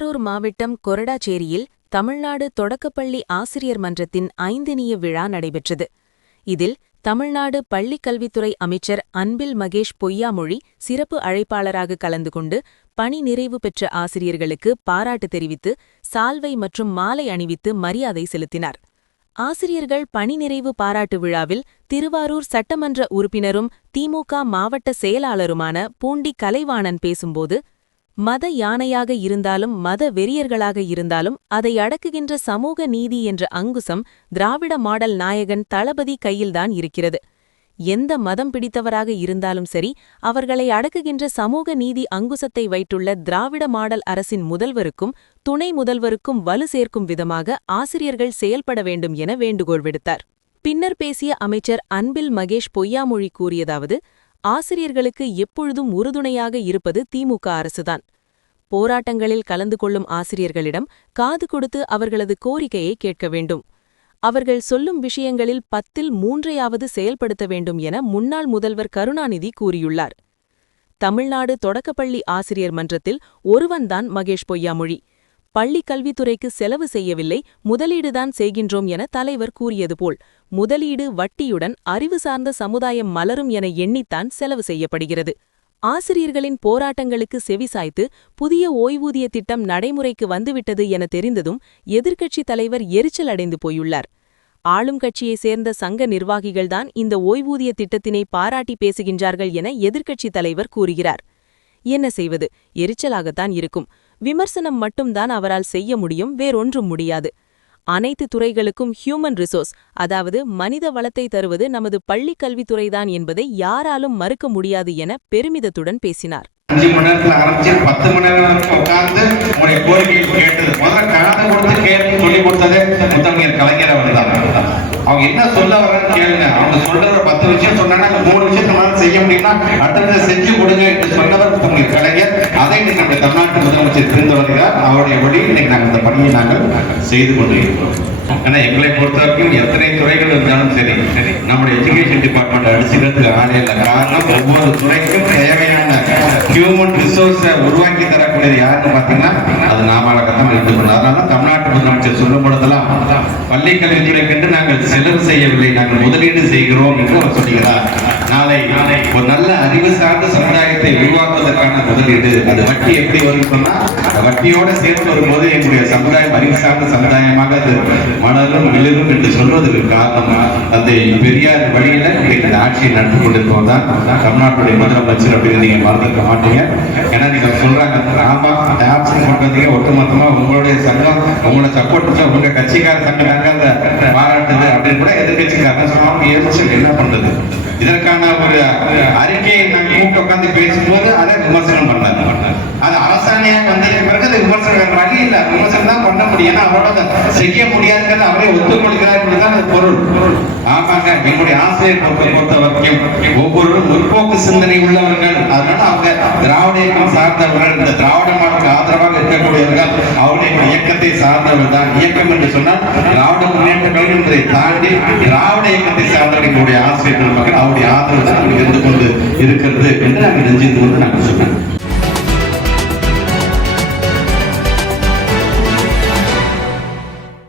மாவட்டம் கொரடாச்சேரியில் தமிழ்நாடு தொடக்கப்பள்ளி ஆசிரியர் மன்றத்தின் ஐந்தினிய விழா நடைபெற்றது. இதில் தமிழ்நாடு பள்ளிக் கல்வித்துறை அமைச்சர் அன்பில் மகேஷ் பொய்யாமொழி சிறப்பு அழைப்பாளராக கலந்து கொண்டு பணி நிறைவு பெற்ற ஆசிரியர்களுக்கு பாராட்டு தெரிவித்து சால்வை மற்றும் மாலை அணிவித்து மரியாதை செலுத்தினார். ஆசிரியர்கள் பணி நிறைவு பாராட்டு விழாவில் திருவாரூர் சட்டமன்ற உறுப்பினரும் திமுக மாவட்ட செயலாளருமான பூண்டி கலைவாணன் பேசும்போது மத யானையாக இருந்தாலும் மத வெறியர்களாக இருந்தாலும் அதை அடக்குகின்ற சமூக நீதி என்ற அங்குசம் திராவிட மாடல் நாயகன் தளபதி கையில்தான் இருக்கிறது. எந்த மதம் பிடித்தவராக இருந்தாலும் சரி அவர்களை அடக்குகின்ற சமூக நீதி அங்குசத்தை வைத்துள்ள திராவிட மாடல் அரசின் முதல்வருக்கும் துணை முதல்வருக்கும் வலு சேர்க்கும் விதமாக ஆசிரியர்கள் செயல்பட வேண்டும் என வேண்டுகோள் விடுத்தார். பின்னர் பேசிய அமைச்சர் அன்பில் மகேஷ் பொய்யாமொழி கூறியதாவது ஆசிரியர்களுக்கு எப்பொழுதும் உறுதுணையாக இருப்பது திமுக அரசுதான். போராட்டங்களில் கலந்து கொள்ளும் ஆசிரியர்களிடம் காது கொடுத்து அவர்களது கோரிக்கையை கேட்க வேண்டும். அவர்கள் சொல்லும் விஷயங்களில் பத்தில் மூன்றையாவது செயல்படுத்த வேண்டும் என முன்னாள் முதல்வர் கருணாநிதி கூறியுள்ளார். தமிழ்நாடு தொடக்கப்பள்ளி ஆசிரியர் மன்றத்தில் ஒருவன்தான் மகேஷ் பொய்யாமொழி. பள்ளிக் கல்வித்துறைக்கு செலவு செய்யவில்லை முதலீடுதான் செய்கின்றோம் என தலைவர் கூறியது போல் முதலீடு வட்டியுடன் அறிவு சார்ந்த சமுதாயம் மலரும் என எண்ணித்தான் செலவு செய்யப்படுகிறது. ஆசிரியர்களின் போராட்டங்களுக்கு செவிசாய்த்து புதிய ஓய்வூதிய திட்டம் நடைமுறைக்கு வந்துவிட்டது என தெரிந்ததும் எதிர்க்கட்சித் தலைவர் எரிச்சல் அடைந்து போயுள்ளார். ஆளும் கட்சியைச் சேர்ந்த சங்க நிர்வாகிகள்தான் இந்த ஓய்வூதிய திட்டத்தினை பாராட்டி பேசுகின்றார்கள் என எதிர்க்கட்சித் தலைவர் கூறுகிறார். என்ன செய்வது? எரிச்சலாகத்தான் இருக்கும். விமர்சனம் மட்டும்தான் அவரால் செய்ய முடியும் வேறொன்றும் முடியாது. அனைத்து துறைகளுக்கும் ஹியூமன் ரிசோர்ஸ் அதாவது மனித வளத்தை தருவது நமது பள்ளிக் கல்வித்துறைதான் என்பதை யாராலும் மறுக்க முடியாது என பெருமிதத்துடன் பேசினார். அஞ்சு மணி நேரத்துல ஆரம்பிச்சு பத்து மணி நேரம் உட்கார்ந்து உங்களுடைய கோரிக்கையை கேட்டது. முதல்ல காதை கொடுத்து கேட்டு சொல்லி கொடுத்தது முத்தமிழர் கலைஞர் அவர் தான் அவங்க என்ன சொல்ல வர்றன்னு கேளுங்க. அவங்க சொல்ற பத்து விஷயம் சொன்னா மூணு விஷயம் நம்மளால செய்ய முடியும்னா அடுத்தது செஞ்சு கொடுங்க என்று சொன்னவர் முத்தமிழர் கலைஞர். அதை இன்னைக்கு நம்முடைய தமிழ்நாட்டு முதலமைச்சர் திருந்து வருகிறார் அவருடைய வழி இன்னைக்கு நாங்கள் இந்த பணியை நாங்கள் செய்து கொண்டிருக்கிறோம். ஏன்னா எங்களை பொறுத்த வரைக்கும் எத்தனை துறைகள் இருந்தாலும் சரி நம்முடைய எஜுகேஷன் டிபார்ட்மெண்ட் அடிச்சுக்கிறதுக்கு ஆளே இல்லை. காரணம் ஒவ்வொரு துறைக்கும் தேவையான ஹியூமன் ரிசோர்ஸை உருவாக்கி தரக்கூடியது யாருன்னு பார்த்தீங்கன்னா அது நாமளகத்தான் இருந்து கொண்டு அதனால தமிழ்நாட்டு முதலமைச்சர் சொல்லும் பொழுதெல்லாம் பள்ளி கல்வித்துறைக்கென்று நாங்கள் செலவு செய்யவில்லை நாங்கள் முதலீடு செய்கிறோம் என்று அவர் சொல்லுகிறார். நாளை நாளை ஒரு நல்ல அறிவு சார்ந்த சமுதாய திட்டத்தை உருவாக்குவதற்கான முதலீடு. அது வட்டி எப்படி வரும் சொன்னா அந்த வட்டியோட சேர்த்து வரும்போது என்னுடைய சமுதாயம் அறிவு சார்ந்த சமுதாயமாக அது மலரும் விழுகும் என்று சொல்வதற்கு காரணம் அந்த பெரியார் வழியில இன்னைக்கு அந்த ஆட்சியை நடந்து கொண்டிருக்கோம் தான் தமிழ்நாட்டுடைய முதலமைச்சர் அப்படின்னு நீங்க மறந்துக்க மாட்டீங்க. ஏன்னா நீங்க சொல்றாங்க ஆமா அந்த ஆட்சி கொண்டு வந்தீங்க. ஒட்டுமொத்தமா உங்களுடைய சங்கம் உங்களோட சப்போர்ட் உங்க கட்சிக்கார சங்கமாக அந்த பாராட்டுது அப்படின்னு கூட எதிர்கட்சிக்காரன் சொன்னாங்க என்ன பண்றது? இதற்கான ஒரு அறிக்கையை நாங்கள் கூப்பிட்டு உட்காந்து பேசும்போது அதை விமர்சனம் பண்ணாங்க அது அரசாணையா வந்ததுக்கு பிறகு அது விமர்சனம் பண்றாங்க. இல்ல விமர்சனம் தான் பண்ண முடியும். ஏன்னா அவரோட செய்ய முடியாதுங்கிறது அவரே ஒத்துக்கொள்கிறார் தான் அது பொருள். ஆமாங்க எங்களுடைய ஆசிரியர் பொறுப்பை பொறுத்த வரைக்கும் ஒவ்வொரு முற்போக்கு சிந்தனை உள்ளவர்கள். அதனால அவங்க திராவிட இயக்கம் சார்ந்தவர்கள். இந்த திராவிட மாடலுக்கு ஆதரவாக அவருடைய இயக்கத்தை சார்ந்தவர்கள் தான் இயக்கம் என்று சொன்னால் திராவிட முன்னேற்ற கழகம் என்பதை தாண்டி திராவிட இயக்கத்தை சார்ந்தவர்களுடைய ஆசிரியர்கள் மக்கள் அவருடைய ஆதரவு தான் இருந்து கொண்டு இருக்கிறது என்று நாங்கள் நெஞ்சிருந்து கொண்டு நாங்கள் சொன்னோம்.